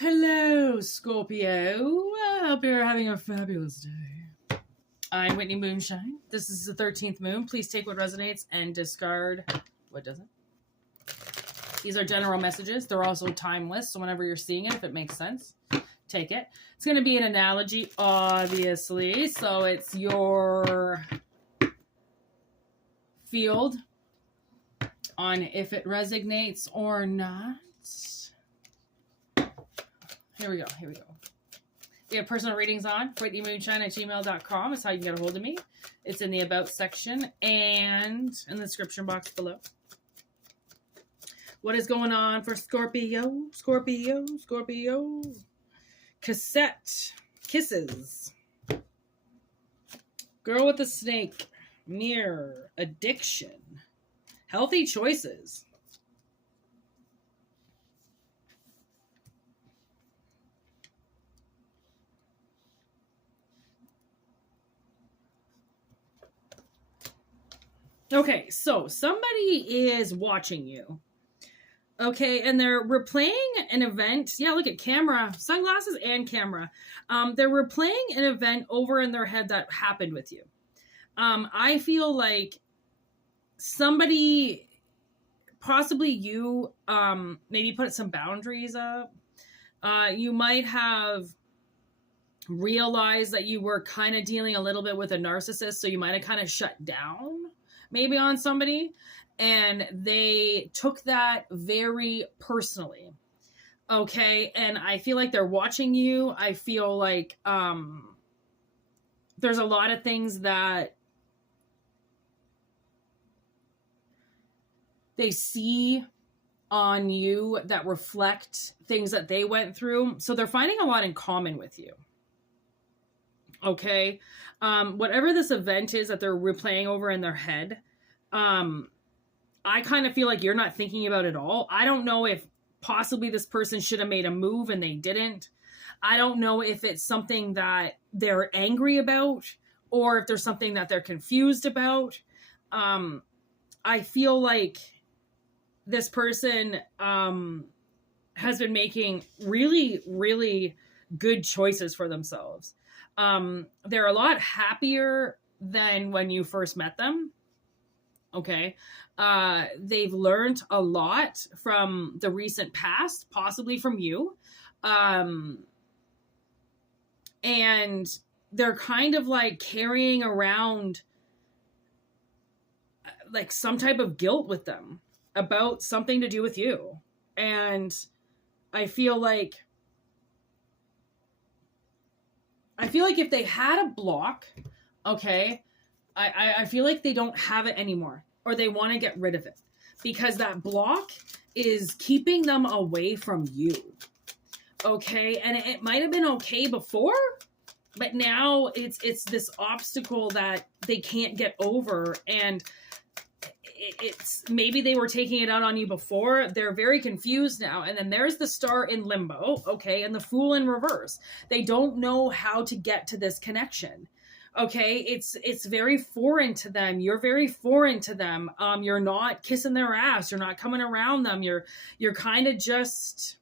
Hello, Scorpio. I hope you're having a fabulous day. I'm Whitney Moonshine. This is the 13th moon. Please take what resonates and discard what doesn't. These are general messages. They're also timeless, so whenever you're seeing it, if it makes sense, take it. It's going to be an analogy, obviously, so it's your field on if it resonates or not. Here we go. We have personal readings on whitneymoonshine@gmail.com is how you can get a hold of me. It's in the About section and in the description box below. What is going on for Scorpio? Scorpio. Cassette. Kisses. Girl with the snake. Mirror. Addiction. Healthy choices. Okay, so somebody is watching you. Okay, and they're replaying an event. Yeah, look at camera, sunglasses and camera. They're replaying an event over in their head that happened with you. I feel like somebody, possibly you, maybe put some boundaries up. You might have realized that you were kind of dealing a little bit with a narcissist, so you might have kind of shut down maybe on somebody, and they took that very personally. Okay, and I feel like they're watching you. I feel like there's a lot of things that they see on you that reflect things that they went through. So they're finding a lot in common with you. Okay. Whatever this event is that they're replaying over in their head, I kind of feel like you're not thinking about it all. I don't know if possibly this person should have made a move and they didn't. I don't know if it's something that they're angry about or if there's something that they're confused about. I feel like this person has been making really, really good choices for themselves. They're a lot happier than when you first met them. Okay. They've learned a lot from the recent past, possibly from you. And they're kind of like carrying around like some type of guilt with them about something to do with you. And I feel like if they had a block, okay, I feel like they don't have it anymore, or they want to get rid of it because that block is keeping them away from you. Okay. And it might have been okay before, but now it's this obstacle that they can't get over. And it's maybe they were taking it out on you before. They're very confused now. And then there's the Star in limbo. Okay. And the Fool in reverse. They don't know how to get to this connection. Okay. It's very foreign to them. You're very foreign to them. You're not kissing their ass. You're not coming around them. You're kind of just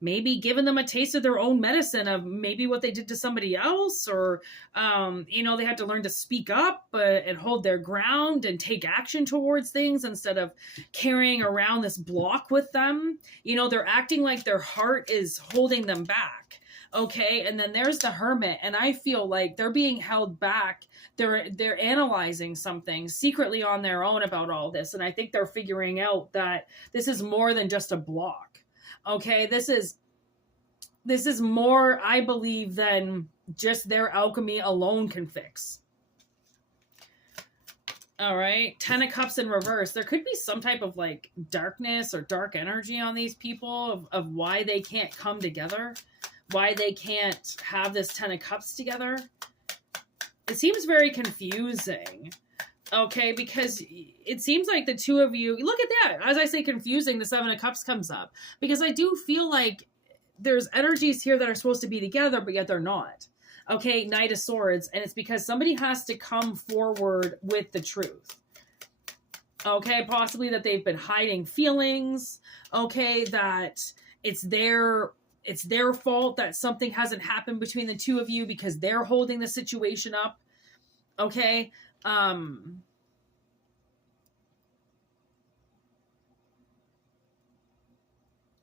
maybe giving them a taste of their own medicine of maybe what they did to somebody else, or, they had to learn to speak up and hold their ground and take action towards things instead of carrying around this block with them. They're acting like their heart is holding them back. Okay. And then there's the Hermit. And I feel like they're being held back. They're analyzing something secretly on their own about all this. And I think they're figuring out that this is more than just a block. Okay, this is more, I believe, than just their alchemy alone can fix. All right, 10 of Cups in reverse. There could be some type of like darkness or dark energy on these people of why they can't come together, why they can't have this 10 of Cups together. It seems very confusing. Okay, because it seems like the two of you, look at that. As I say confusing, the 7 of Cups comes up. Because I do feel like there's energies here that are supposed to be together, but yet they're not. Okay, Knight of Swords. And it's because somebody has to come forward with the truth. Okay, possibly that they've been hiding feelings. Okay, that it's their it's their fault that something hasn't happened between the two of you because they're holding the situation up. Okay.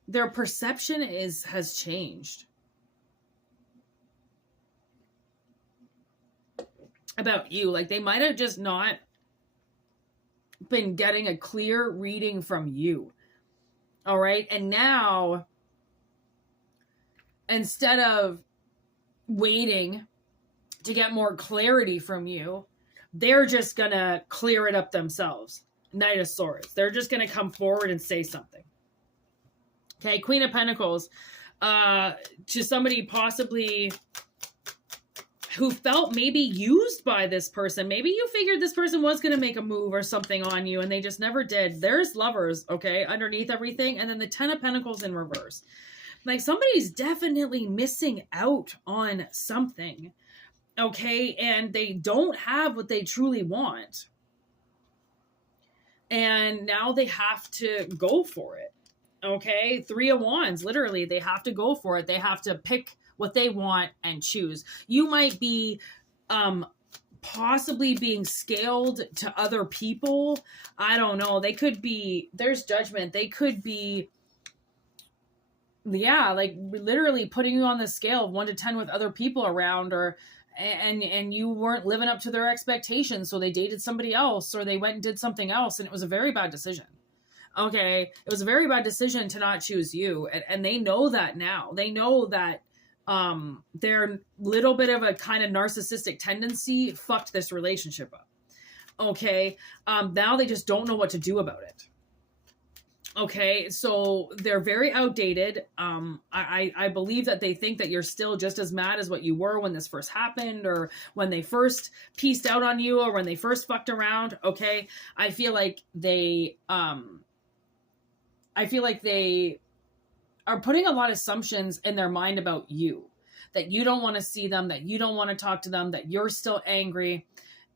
Their perception has changed about you. Like, they might have just not been getting a clear reading from you. All right. And now, instead of waiting to get more clarity from you, they're just going to clear it up themselves. Knight of Swords. They're just going to come forward and say something. Okay. Queen of Pentacles. To somebody possibly who felt maybe used by this person. Maybe you figured this person was going to make a move or something on you and they just never did. There's Lovers, okay, underneath everything. And then the Ten of Pentacles in reverse. Like, somebody's definitely missing out on something, okay? And they don't have what they truly want. And now they have to go for it, okay? Three of Wands, literally, they have to go for it. They have to pick what they want and choose. You might be possibly being scaled to other people. I don't know. They could be, there's Judgment. They could be, yeah, like literally putting you on the scale of 1 to 10 with other people around, or and you weren't living up to their expectations, so they dated somebody else or they went and did something else, and it was a very bad decision. Okay, it was a very bad decision to not choose you, and they know that now. They know that their little bit of a kind of narcissistic tendency fucked this relationship up. Okay. Now they just don't know what to do about it. Okay. So they're very outdated. I believe that they think that you're still just as mad as what you were when this first happened, or when they first pieced out on you, or when they first fucked around. Okay. I feel like they are putting a lot of assumptions in their mind about you, that you don't want to see them, that you don't want to talk to them, that you're still angry,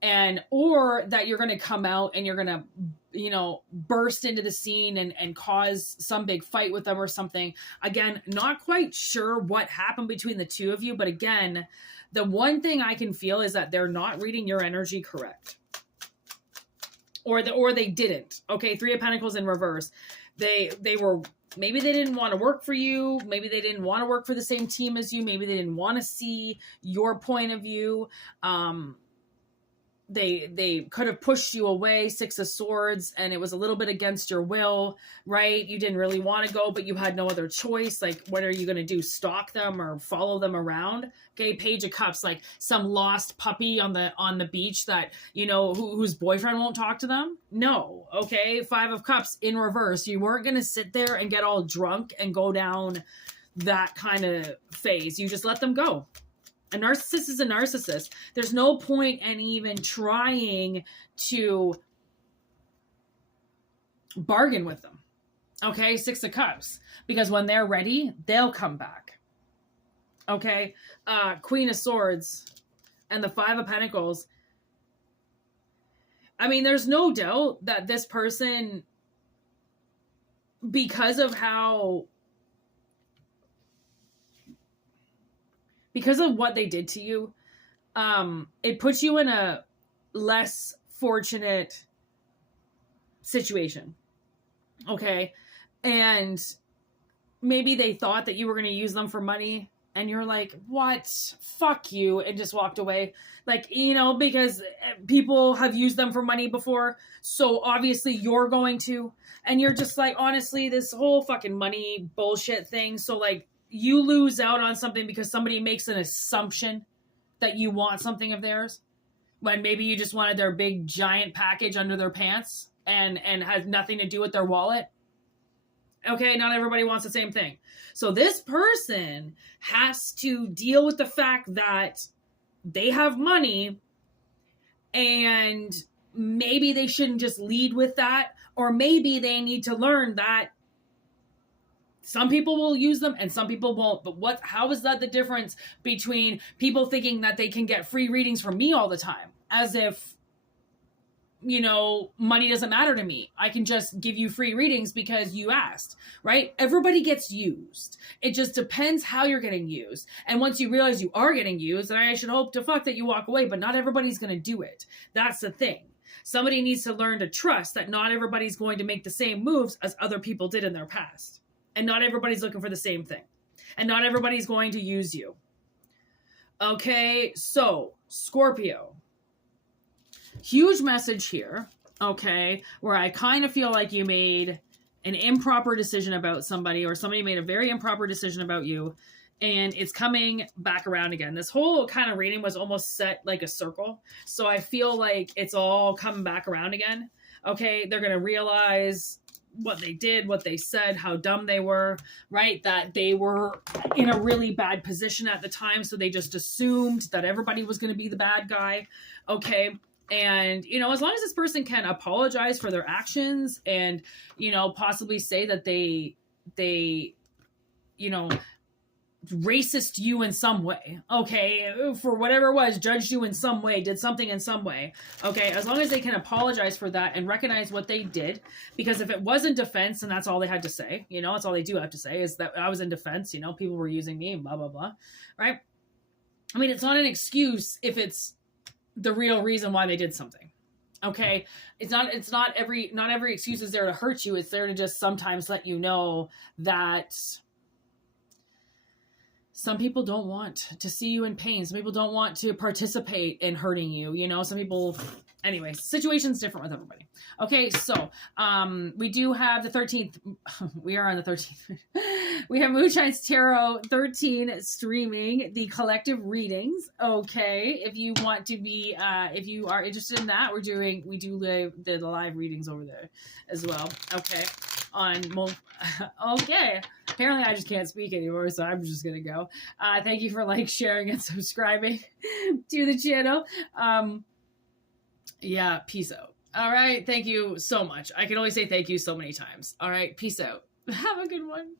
and, or that you're going to come out and you're going to, you know, burst into the scene and cause some big fight with them or something. Again, not quite sure what happened between the two of you, but again, the one thing I can feel is that they're not reading your energy correct. Or they didn't. Okay, Three of Pentacles in reverse. They were, maybe they didn't want to work for you. Maybe they didn't want to work for the same team as you. Maybe they didn't want to see your point of view. They could have pushed you away, Six of Swords, and it was a little bit against your will, right? You didn't really want to go, but you had no other choice. Like, what are you going to do? Stalk them or follow them around? Okay, Page of Cups, like some lost puppy on the beach that, you know, whose boyfriend won't talk to them? No, okay? Five of Cups in reverse. You weren't going to sit there and get all drunk and go down that kind of phase. You just let them go. A narcissist is a narcissist. There's no point in even trying to bargain with them. Okay, Six of Cups. Because when they're ready, they'll come back. Okay, Queen of Swords and the Five of Pentacles. I mean, there's no doubt that this person, because of what they did to you, it puts you in a less fortunate situation. Okay. And maybe they thought that you were going to use them for money, and you're like, what? Fuck you. And just walked away. Like, you know, because people have used them for money before. So obviously you're going to, and you're just like, honestly, this whole fucking money bullshit thing. So like, you lose out on something because somebody makes an assumption that you want something of theirs, when maybe you just wanted their big giant package under their pants and has nothing to do with their wallet. Okay, not everybody wants the same thing. So this person has to deal with the fact that they have money, and maybe they shouldn't just lead with that, or maybe they need to learn that some people will use them and some people won't. But how is that the difference between people thinking that they can get free readings from me all the time? As if you know, money doesn't matter to me. I can just give you free readings because you asked, right? Everybody gets used. It just depends how you're getting used. And once you realize you are getting used, then I should hope to fuck that you walk away, but not everybody's going to do it. That's the thing. Somebody needs to learn to trust that not everybody's going to make the same moves as other people did in their past. And not everybody's looking for the same thing. And not everybody's going to use you. Okay, so Scorpio. Huge message here, okay, where I kind of feel like you made an improper decision about somebody, or somebody made a very improper decision about you, and it's coming back around again. This whole kind of reading was almost set like a circle, so I feel like it's all coming back around again. Okay, they're going to realize what they did, what they said, how dumb they were, right? That they were in a really bad position at the time, so they just assumed that everybody was going to be the bad guy, okay? And, you know, as long as this person can apologize for their actions and, you know, possibly say that they, you know, racist you in some way, okay, for whatever it was, judged you in some way, did something in some way, okay, as long as they can apologize for that and recognize what they did, because if it was in defense and that's all they had to say, you know, that's all they do have to say is that I was in defense, you know, people were using me and blah, blah, blah, right? I mean, it's not an excuse if it's the real reason why they did something. Okay. Not every excuse is there to hurt you. It's there to just sometimes let you know that some people don't want to see you in pain. Some people don't want to participate in hurting you. You know, some people, anyway, situation's different with everybody. Okay. So, we do have the 13th. We are on the 13th. We have Moonshine's Tarot 13 streaming the collective readings. Okay. If you want to be, if you are interested in that, we do the live readings over there as well. Okay. Okay. Apparently I just can't speak anymore, so I'm just gonna go. Thank you for sharing and subscribing to the channel. Yeah, peace out. All right, thank you so much. I can only say thank you so many times. All right, peace out. Have a good one.